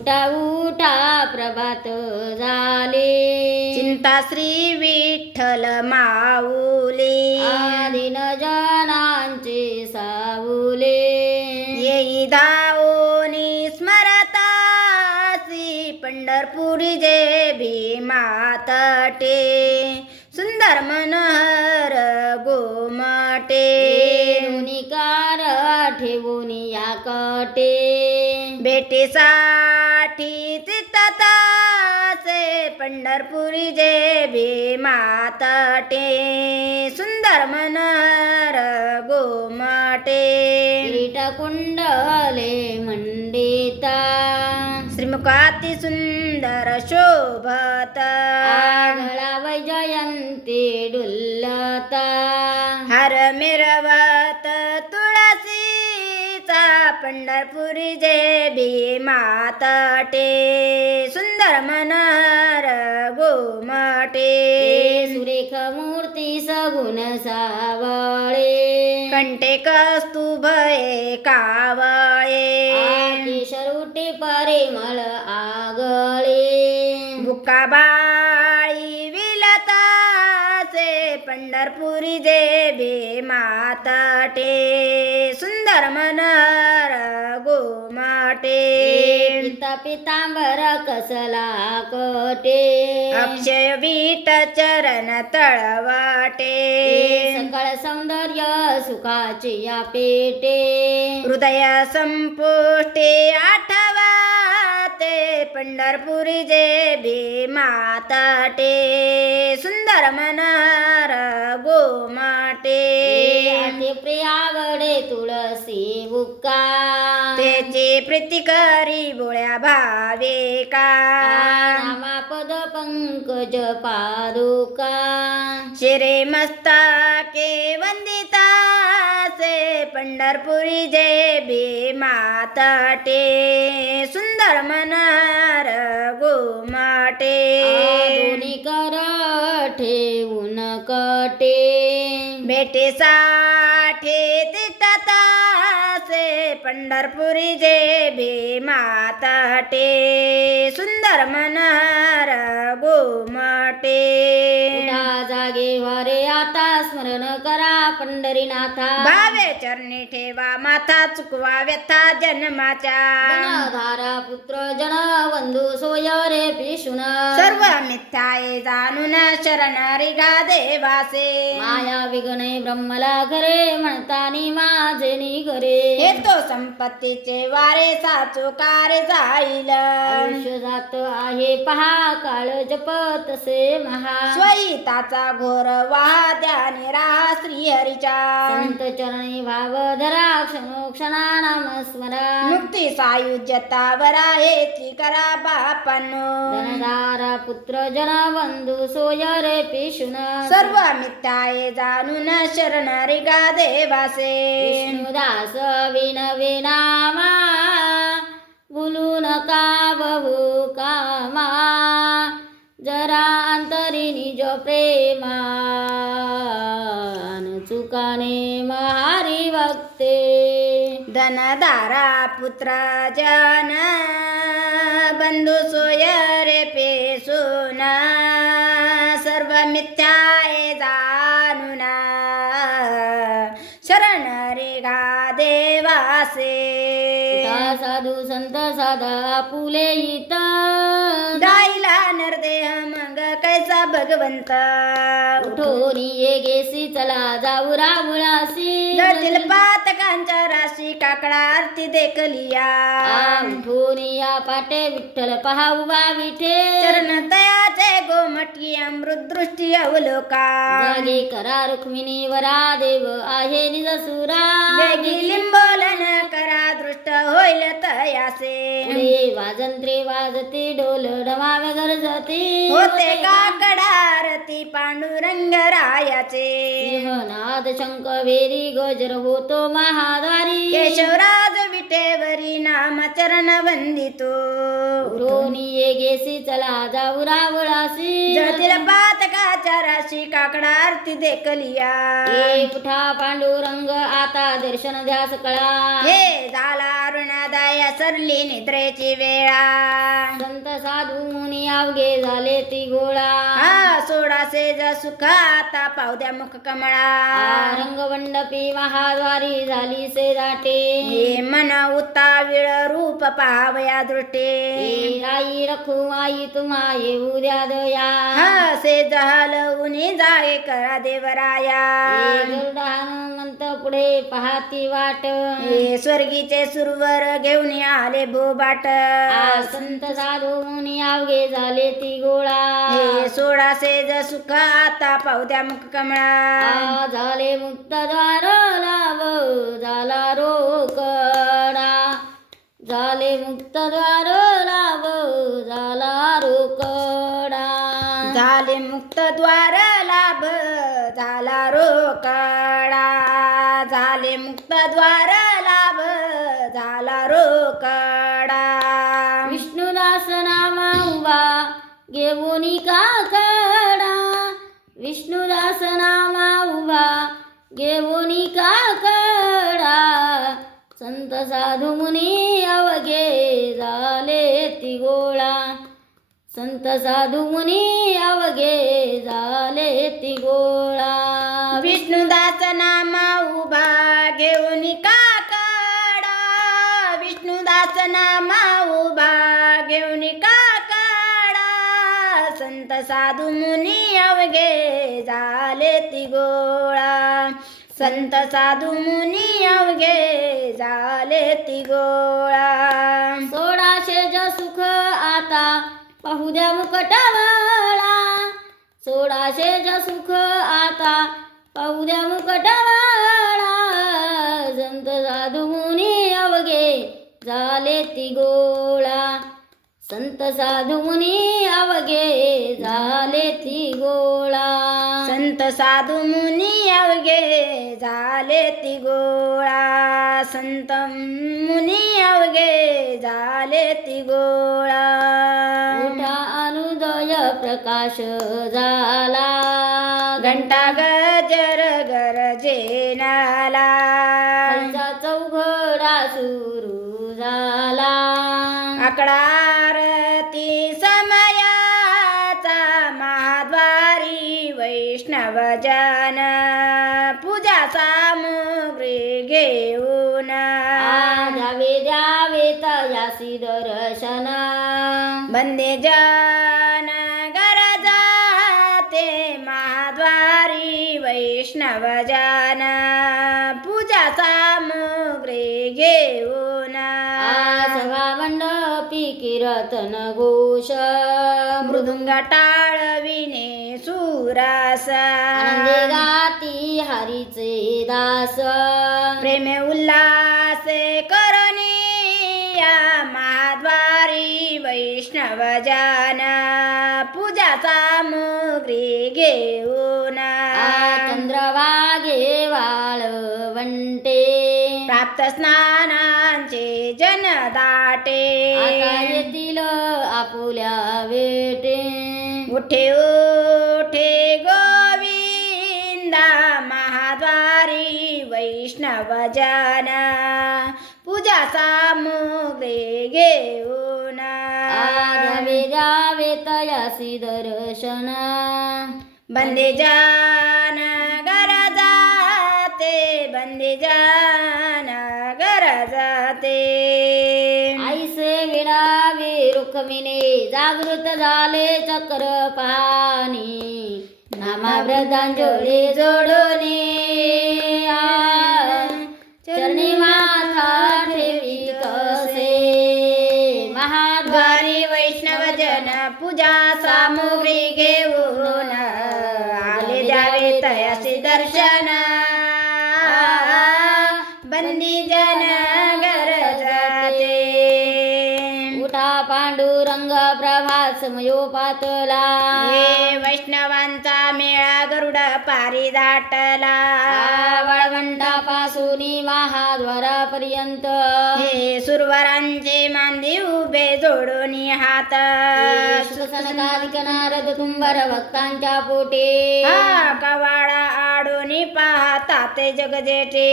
उठा उठा प्रभात झाले. चिंता श्री विठ्ठल माऊली. आदिन जनांचे सावले. येई धावोनी स्मरता श्री पंढरपुरी जे भीमा तटे सुंदर मनोहर गोमटे. ठेवून या कटे. भेटीसाठी तिथताचे पंढरपुरी जे भीमा तटे सुंदर मनोहर गोमटे. कुंडले मंडिता. श्रीमुखाती सुंदर शोभत. आगळा वैजयंती डुल्लता हर तुळसीचा पंढरपुरी जे भीमा तटे सुंदर मनोहर गोमटे सुरेख मूर्ती सगुण सावळे. कंटे कस्तुभये कावळे. शरुटी परिमळ आगळे. बुकाबाळी विलताचे पंढरपुरी जे भीमा तटे सुंदर मनर पिता पितांबर कसला कटे अक्षय वीट चरण तळवाटे सकळ सौंदर्य सुखाची या पेटे. हृदय संपुष्टे आठवा. ते पंढरपुरी जे भीमा तटे सुंदर मनर गोमाटे. प्रियावडे तुळसी बुक्का. त्याची प्रीती करी बोळ्या भावे का नामा पद पंकज पादुका. शिरे मस्तके वंदिता से पंढरपुरी जे भीमा तटे सुंदर मनर गोमाटे. दोन्ही कर ठेवून कटे. भेटीसाठी तिथतासे पंढरपुरी जे भीमा तटे सुंदर मनर गोमाटे. जागे वारे आता स्मरण करा पंढरीनाथा. भावे चरणी ठेवा माथा चुकवा व्यथा जन्माच्या. धारा पुत्र जन बंधू सोय रे पिशुन सर्व मिथ्याये जाणून शरण रिगा देवासे माया विगणे ब्रह्मला घरे म्हणतानी माझे निघरे. हे तो संपत्तीचे वारे साचो कार्य जाईल. आयुष्य जात आहे पहा काळ जपत से महा. स्वहिताचा घोर वाहा ध्यानी राहा श्रीहरीच्या संत चरणी भाव धरा क्षणो क्षणा नाम स्मरा मुक्ती सायुज्यता वरा हेची करा बापांनो. धनधारा पुत्र जन बंधू सोय रे पिशुन. सर्व मिथ्याये जाणून शरण रिगा देवासे. विष्णुदास विनवे नामा बोलू नका बहु कामा जरा अंतरी निज प्रेमान चुकाने महारी वक्ते. धनदारा पुत्र जन बंधू सोय रे पेसून सर्व मिथ्या उठा साधू संत साधा इथ? गाईला नरदेह मग कैसा भगवंत? उठोनी ये गेसी चला जाऊ जळतील पातकांच्या राशी काकडा आरती देखलिया. उठोनी या पाटे विठ्ठल पहा उभा विठे. चरण तयाचे गोमटकी अमृत दृष्टी अवलोका. जागे करा रुक्मिणी वरा देव आहे निज सुरा. वेगी लिंबोलन करा दृष्ट होईल तयासे. पुढे वाजंत्रे वाजते ढोल डमावे गरजते होते काकडा आरती पांडुरंग रायाचे. सिंहनाद शंख वेरी गजर होतो महाद्वारी. केशवराज विटेवरी नाम चरण वंदितो रोनी ये गेसी चला जाऊ रावळासी खेळतील पातकाच्या राशी काकडा आरती देखलिया ए पुठा पांडुरंग आता दर्शन द्या सकळा हे झाला अरुणादाया सरली निद्रेची वेळा. संत साधू मुनी अवघे झाले ती गोळा. हा सोडासे ज सुख आता पावद्या मुख कमळा. रंगमंडपी महाद्वारी झाली से दाटे. हे मन उताविळ रूप पाहावया दृष्टे. राई रखू आई तुम्हा येऊ द्या दया. हा से जहाल उनी जाय करा देवराया. हनुमंत पुढे पाहती वाट. हे स्वर्गीचे सुरवर घेऊन आले भोबाट संत साधू मुनी अवघे झाले ती गोळा. हे सोळासे ज सुख आता पावद्या मुख कमळा. झाले मुक्त द्वार झाला रोकडा झाले मुक्त द्वार लाभ झाला रोकडा झाले मुक्त द्वार लाभ झाला रोकडा झाले मुक्त द्वार रोकडा विष्णुदास नामा उभा घेऊन काकडा विष्णुदास नामा उभा घेऊन काकडा संत साधू मुनी अवघे झाले ती गोळा संत साधू मुनी अवघे झाले ती गोळा विष्णुदास नामा उभा घेऊन विष्णुदास नामा उभा घेऊन काकडा संत साधू मुनी अवघे झाले ती गोळा. संत साधू मुनी अवघे झाले ती गोळा. सोळाशे ज सुख आता पाहू द्या मुकटवाळा. सोळाशे ज सुख आता पाहू द्या मुकटवाळा. संत साधू मुनी झाले ती गोळा. संत साधू मुनी अवघे झाले ती गोळा. संत साधू मुनी अवघे झाले ती गोळा. संत मुनी अवघे झाले ती गोळा. मोठा अनुदय प्रकाश झाला. घंटा गजर गरजेनाला सामुग्री घेऊन आ. द्यावे द्यावे तयासी दर्शन. बंदे जन गरजा ते महाद्वारी वैष्णव जन. पूजा सामुग्री घेऊन सभा मंडपी कीर्तन घोष. मृदुंग टाळविणे सुरास. गाती हरीचे दास. प्रेमे उल्हासे करणी या महाद्वारी वैष्णव जन. पूजा सामुग्री घेऊन चंद्रवागे वाळवंटे प्राप्त स्नानांचे जन दाटे. येतील आपुल्या वेटे. उठे वैष्णव जन पूजा सामुग्री घेऊन द्यावे द्यावे तयासी दर्शन. बंदे जान घर जाते बंदे जान घर जाते. आईसे विडावे रुक्मिणे जागृत झाले चक्र पाणी नामाव्रतांजोळे जोडोने आ, चरणी माथा ठेवी कसे? महाद्वार द्वारी वैष्णव जन पूजा सामुग्री घेऊन आले द्यावे तयाचे दर्शन. बंदी जन घर जाते. उठा पांडुरंग प्रभात समयो पातला हे वैष्णवांचा मेळा गरुड पारी दाटला. वळवंटापासून महाद्वारापर्यंत हे सुरवरांचे मांदी उभे जोडून हात नारद तुंबर भक्तांच्या पोटे. हा कवाडा आडून पाहता ते जगजेठे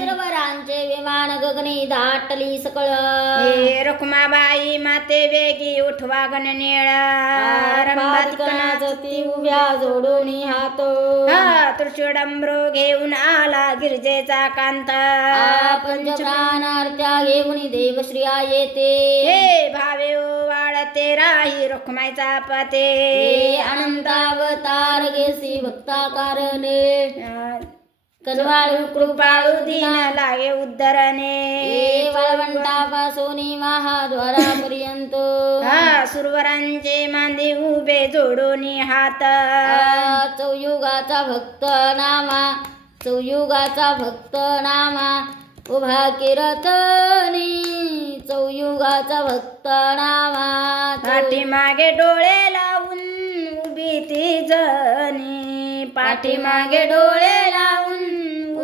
सर्वरांचे विमान गगनी दाटली सकळ. हे रुक्माबाई माते वेगी उठवा गण ती उभ्या जोडून हात हा त्रिशूडंब्रो घेऊन आला गिरजेचा कांत। पंचप्राणार्थ्या घेऊन देवश्रिया येते हे भावे वाळते राही रुक्माईचा पते। अनंतावतार घेसी भक्ता कारणे कनवाळू कृपाळू दीन लागे उद्धरणे। वाळवंटापासून महाद्वारापर्यंत। सुरवरांचे मांदे उभे जोडून हात। चौयुगाचा भक्त नामा। चौयुगाचा भक्त नामा. उभा किरतनी चौयुगाचा भक्त नामा. पाठीमागे डोळे लावून उभी ती जणी पाठीमागे डोळे लावून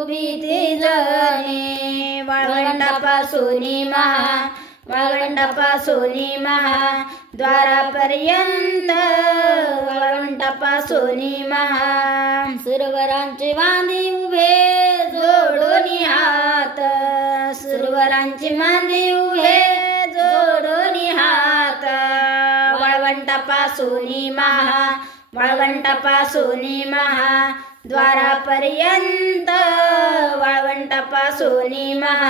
उभी ती जणी वाळवंटापासून महा. वाळवंटापासून महा द्वारापर्यंत वाळवंटापासून महा सुरवरांचे वांदी उभे जोडून हात. सुरवरांचे मांदी उभे जोडून हात. वाळवंटापासून महा वाळवंटापासून महा द्वारापर्यंत वाळवंटापासून महा.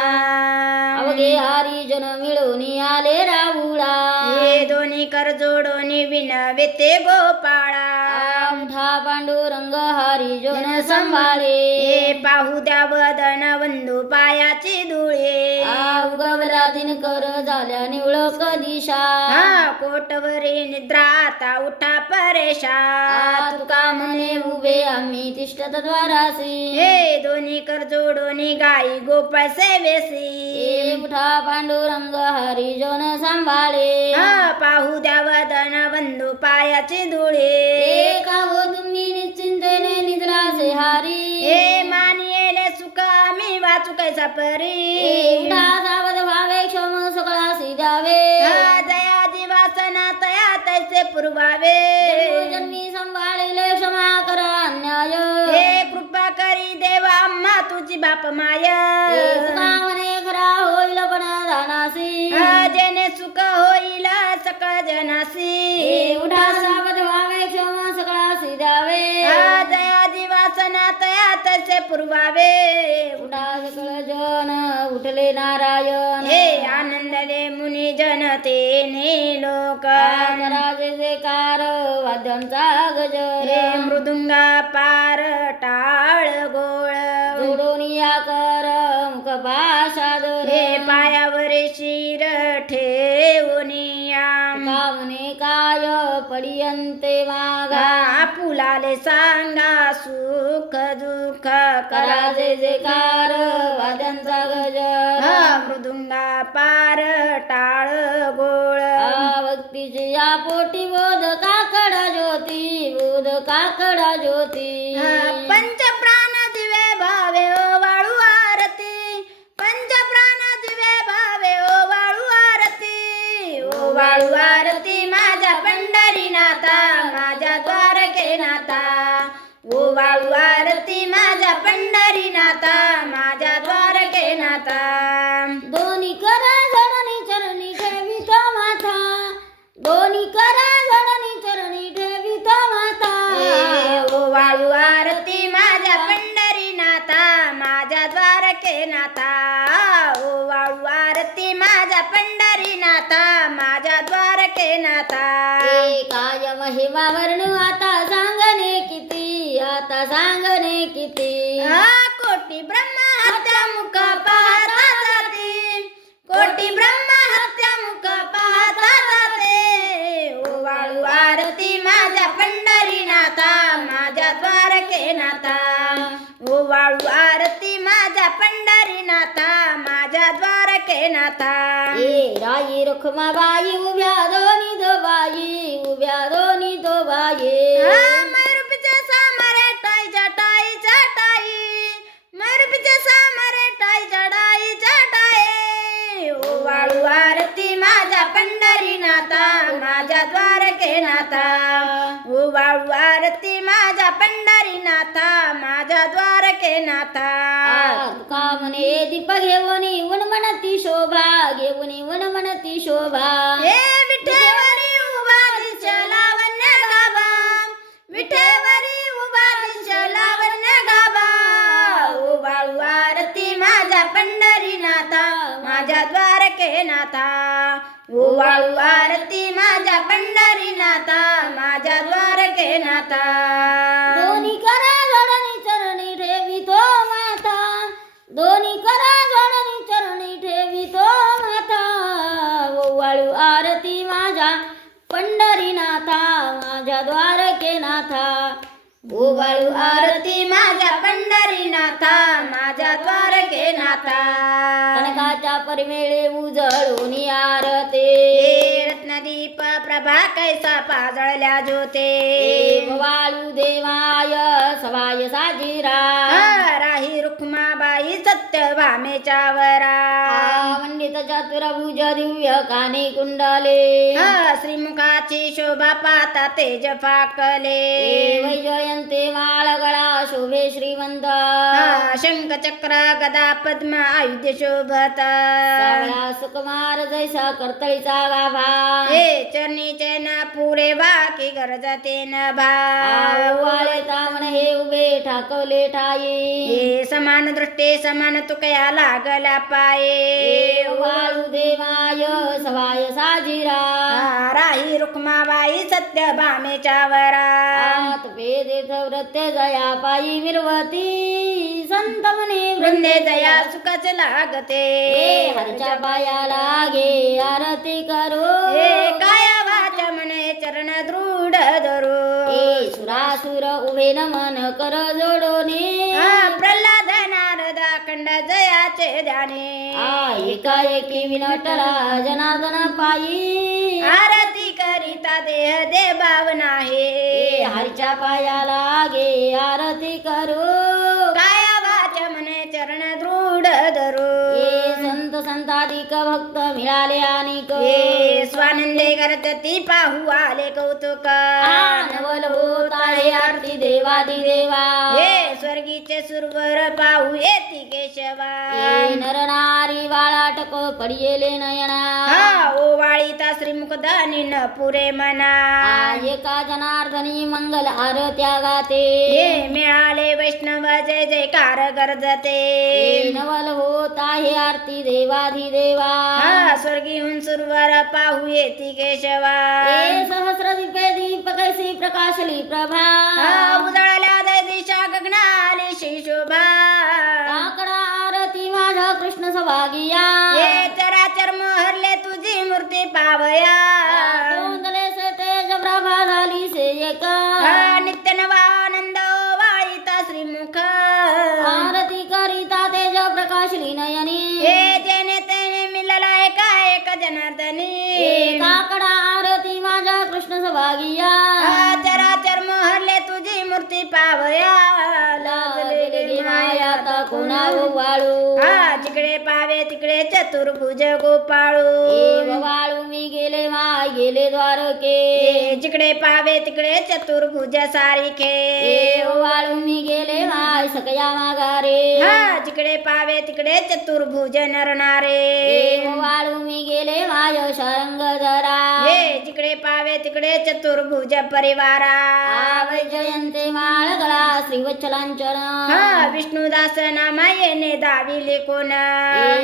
अवघे हरिजन मिळून आले राहुळा. हे दोन्ही कर जोडून विनवे ते गोपाळा. मोठा पांडुरंग हरिजन सांभाळे. हे पाहू द्या वदन बंधू पायाची धुळे. उगवला दिनकर झाल्या निवळक दिशा कोटवरी निद्रा आता उठा परेशा तुका म्हणे उभे आम्ही तिष्ठत द्वारासी हे दोन्ही कर जोडून गाई गोपाळ सेवेसी हे मोठा पांडुरंग हरिजन सांभाळे. हा पाहू द्या वदन बंधू पायाची धुळे. हे काव तुम्ही निश्चिंतेने निद्रासे हारी. हे मानियेले सुख मी वाचू कैसा परी. उठा सावध व्हावे क्षम सकळासी द्यावे. तैसे पुरवावे। जन्मी सांभाळले क्षमा करा अन्याय। हे कृपा करी देवा आम्हा तुझी बाप माय। म्हणे खरा होईल पण जाणासी हा, जेणे सुख होईल सकळ जनासी। उठा सावध व्हावे क्षम सकळासी द्यावे दया जीवासना तया तैसे पुरवावे। नारायण। हे आनंदले मुनी जनतेने लोक। राजे कार वाद्यांचा गजर। हे मृदुंगा पार टाळ गोळ। जोडून या कर मुख पाशादर हे पायावर शिर काय पडियंते मागा फुलाले सांगा सुख दुःख करा. जे जे कार वाद्यांचा गजर हा, मृदुंगा पार टाळ गोळ. भक्तीची या पोटी बोध काकडा ज्योती बोध काकडा ज्योती. पंढरीनाथा माझ्या द्वारके नाथा. दोन्ही करा जणनी चरणी ठेवित माथा. दोन्ही करा जणनी चरणी ठेवित माथा. ओ वाळू आरती माझ्या पंढरीनाथा माझ्या द्वारके नाथा. ओ वाळू आरती माझ्या पंढरीनाथा नाथा ए बाई रुखमाबाई उभ्या दोन्ही दो बाई उभ्या दोन्ही दो हे दीप दीप घेऊनी म्हणती शोभा घेऊनी म्हणती शोभा हे विठेवरी उभा दिश लावण्य गाबा विठेवरी उभा दिश लावण्य गाभा उभाळू आरती माझ्या पंढरी नाथा माझ्या द्वारके नाथा उभाळू आरती माझ्या पंढरी नाथा माझ्या द्वारके नाथा आरती माझ्या पंढरी नाथा माझ्या द्वारके नाथा कनकाच्या परिमेळे उजळून आरती. रत्नदीप प्रभा कैसा पाजळल्या ज्योते। वाळू देवाय सवाय साजिरा। राही रुक्माबाई सत्यभामेच्या वरा। मंडित चतुर्भुज दिव्य काने कुंडले। श्रीमुखाची शोभा पाता तेज फाकले। वैजयंते माळगळा शोभे श्रीमंत। शंख चक्र गदा पद्म आयुध शोभत। सुकुमार जैसा कर्तळीचा गाभा। हे चरणीचे न पुरे बाकी गरजते न भाव. वाळे तामण हे उभे ठाकवले ठाई हे समान दृष्टी समान तुकया लागला पाये. वाळू देवाय सवाय साजिरा. राही रुक्माबाई सत्य भामेच्या वरा आत वेदेत व्रत्य जया पायी मिरवती संत म्हणे वृंदे दया सुखच लागते. हरच्या पायाला गे आरती करो. हे काया वाचा मने चरण दृढ धरो. ए सुरासुर उभे नमन कर जोडोने. हा, प्रल्हाद नारदा खंड जयाचे ध्याने. आ एकाएकी विनटला जनार्दन पायी. आरती करिता देह दे भावना हे हरच्या पायाला गे आरती करो. भक्त मिळाले हे स्वानंदे करतती पाहू आले कौतुक. नवल होत आहे आरती देवादी देवा. हे स्वर्गीचे सुरवर पाहू येती केशवा. नरनारी वाळाटक पडियेले नयना. हा ओवाळीता श्रीमुखदानी न पुरे मना. एका जनार्दनी मंगल आरत्या गाते. मिळाले वैष्णव जय जयकार गरजते. नवल होत आहे आरती देवाधी देवा. हा स्वर्गीहून सुरवर पाहू येती केशवा. ए सहस्र दिव्य दीप कैसी प्रकाशली प्रभा. हा उजळल्या दय दिशा गगनाली शिशोभा काकडा आरती माझा कृष्ण सभागिया. हे चराचर मोहरले तुझी मूर्ती पावया. कृष्ण सभागिया. हा चराचर मोहरले तुझी मूर्ती पावया. लाजलेले गे माया ता कोणा वाळू? हा जिकडे पावे तिकडे चतुर्भुज गोपाळू. वाळू मी गेले माय गेले द्वारके. जिकडे पावे तिकडे चतुर्भुज सारिखे. ए वाळू मी गेले माय सकया मागारे हा जिकडे पावे तिकडे चतुर्भुज नरणारे. वाळू मी गेले माय शरंग धरा हे जिकडे पावे तिकडे चतुर्भुज परिवारा. जयंते माळ गळा श्रीवत्सलांचन हा विष्णुदास नामा येणे दाविले कोण?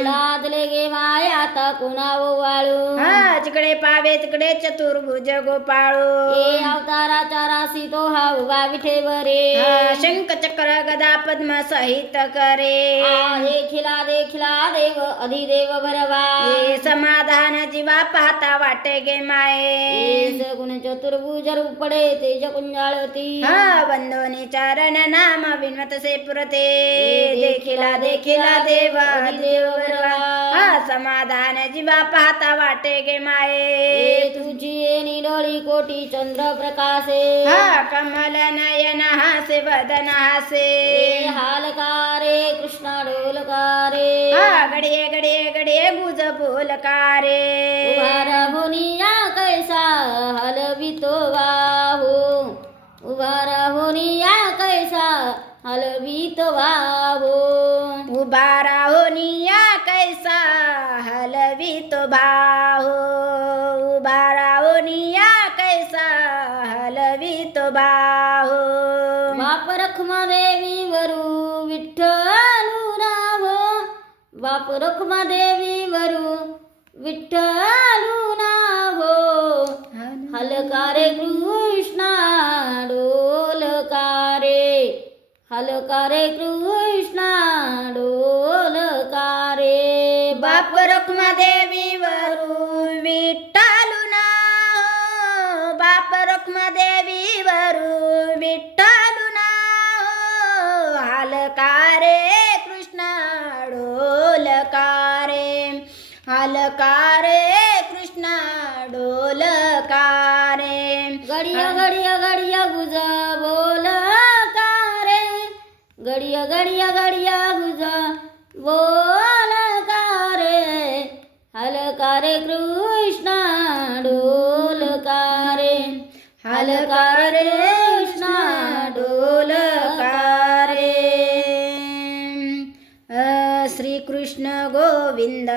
लादले गे माय आता कोणा वाळू? हा जिकडे पावे तिकडे चतुर्भुज गोपाळू. ए अवताराचा तो हा उभा विठे बरे हा शंख चक्र गदा पद्म सहित करे. आ देखिला देखिला देव अधिदेव भरवा. समाधान जीवा पाहता वाटे गे माये. सगुण चतुर्भुज रूपडे तेज कुंजाळती. हा वंदोनी चारण नाम विन्वत से पुरते. देखिला देखिला देव देव समाधान जीवा पाहता वाटे गे माये. तुझी निडोळी कोटी चंद्र प्रकाशे हा कमल नयन हासे वदन हासे. हालकारे कृष्ण डोलकारे. हा गडिये गडिये गडिये गुज बोलकारे उभारा होनिया कैसा हलवितो वाहो उभारा होनिया कैसा हलवीत भावो उबारा होनिया कैसा हलवीत भावो उबारा होनिया कैसा हलवीत भावो बाप रखमा देवी वरू विठ्ठलू राव बाप रखमा देवी वरू विठ्ठलू नाव. हलकारे कृष्णा అలుకరే కృష్ణాడు घडिय घडिय घडिय गुज बोल का रे हलका रे कृष्णा डोल का रे हलका रे कृष्णा डोल का रे श्रीकृष्ण गोविन्द